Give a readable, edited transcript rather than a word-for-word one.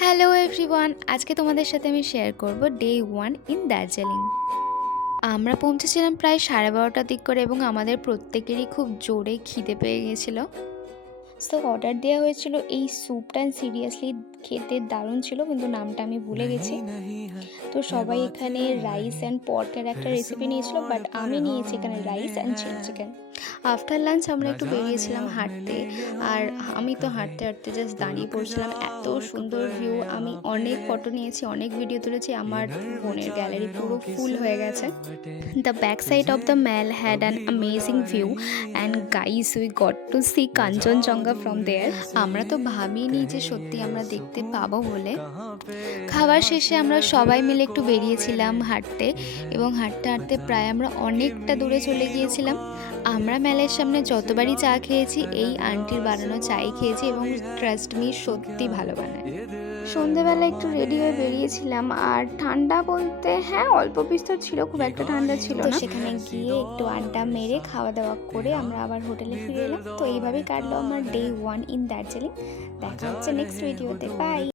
Hello everyone, আজকে তোমাদের সাথে আমি শেয়ার করব ডে 1 ইন দার্জিলিং। আমরা পৌঁছেছিলাম প্রায় 12:30টার দিক করে এবং আমাদের প্রত্যেকেরই খুব জোরে খিদে পেয়ে গেছিলো। সো অর্ডার দেওয়া হয়েছিল এই স্যুপটা। সিরিয়াসলি খেতে দারুণ ছিল, কিন্তু নামটা আমি ভুলে গেছি। তো সবাই এখানে রাইস অ্যান্ড পর্কের একটা রেসিপি নিয়েছিল, বাট আমি নিয়েছি এখানে rice and chilli chicken. After lunch আমরা একটু বেরিয়েছিলাম হাঁটতে, আর আমি তো হাঁটতে হাঁটতে জাস্ট দাঁড়িয়ে পড়ছিলাম। এত সুন্দর ভিউ, আমি অনেক ফটো নিয়েছি, অনেক ভিডিও তুলেছি। আমার ফোনের গ্যালারি পুরো ফুল হয়ে গেছে। The backside of the mall had an amazing view and guys we got to see Kanchenjunga from there. আমরা তো ভাবিনি যে সত্যি আমরা দেখতে পাবো বলে। খাবার শেষে আমরা সবাই মিলে একটু বেরিয়েছিলাম হাঁটতে, এবং হাঁটতে হাঁটতে প্রায় আমরা অনেকটা দূরে চলে গিয়েছিলাম। আমরা মেলার সামনে যতবারই চা খেয়েছি, এই আন্টির বানানো চাই খেয়েছি, এবং ট্রাস্ট মি সত্যি ভালো বানায়। সন্ধেবেলা একটু রেডি হয়ে বেরিয়েছিলাম, আর ঠান্ডা বলতে হ্যাঁ অল্প বিস্তর ছিল, খুব একটা ঠান্ডা ছিল না। সেখানে গিয়ে একটু আড্ডা মেরে খাওয়া দাওয়া করে আমরা আবার হোটেলে ফিরে এলাম। তো এইভাবেই কাটলো আমার ডে 1 ইন দার্জিলিং। দেখা হচ্ছে নেক্সট ভিডিওতে, বাই।